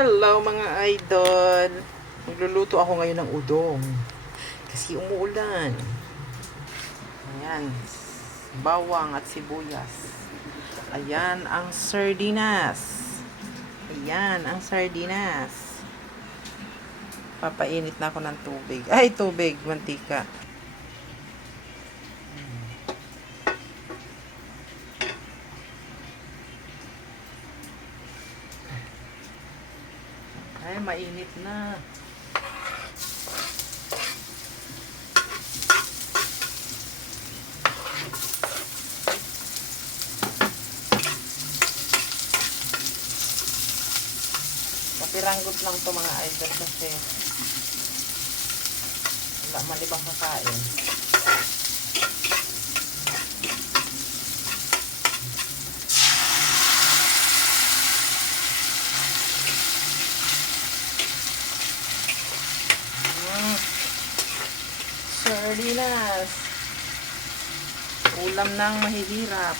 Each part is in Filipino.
Hello mga idol! Magluluto ako ngayon ng udong. Kasi umuulan. Ayan. Bawang at sibuyas. Ayan ang sardinas. Ayan ang sardinas. Papainit na ako ng tubig. Ay, tubig. Mantika. Ay, mainit na. Kapiranggot lang to mga idol kasi wala malibang kakain. Sardinas. Ulam ng mahihirap.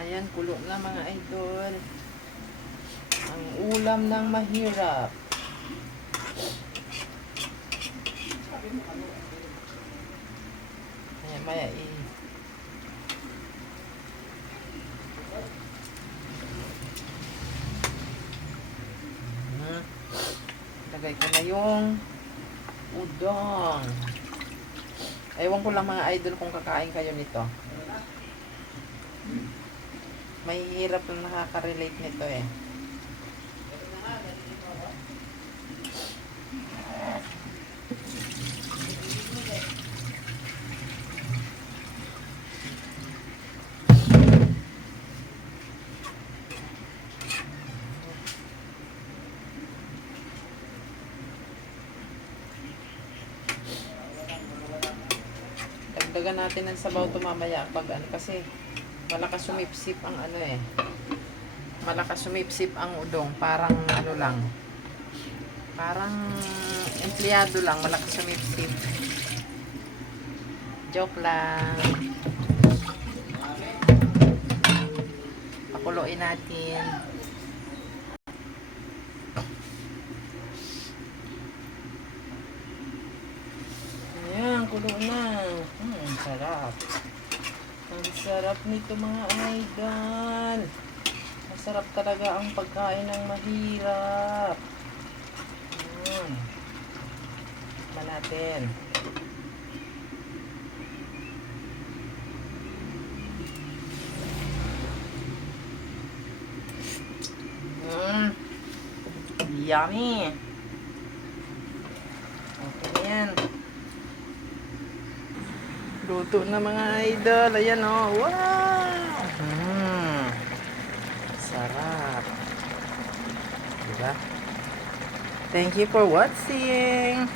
Ayan, kulo na mga idol. Ang ulam ng mahirap. Ayan, maya lagay ko na yung udong. Ewan ko lang mga idol kung kakain kayo nito. May hirap na nakaka-relate nito eh. Dagdagan natin ng sabaw to mamaya pag ano kasi malakas sumipsip ang ano eh. Malakas sumipsip ang udong. Parang ano lang. Parang empleyado lang. Malakas sumipsip. Joke lang. Pakuloyin natin. Ayan, kulo na. Sarap. Ang sarap nito mga idol. Masarap talaga ang pagkain ng mahirap. Tikman natin. Yummy. Okay na yan. Luto na mga idol. Ayan o. Oh. Wow! Sarap. Diba? Thank you for watching.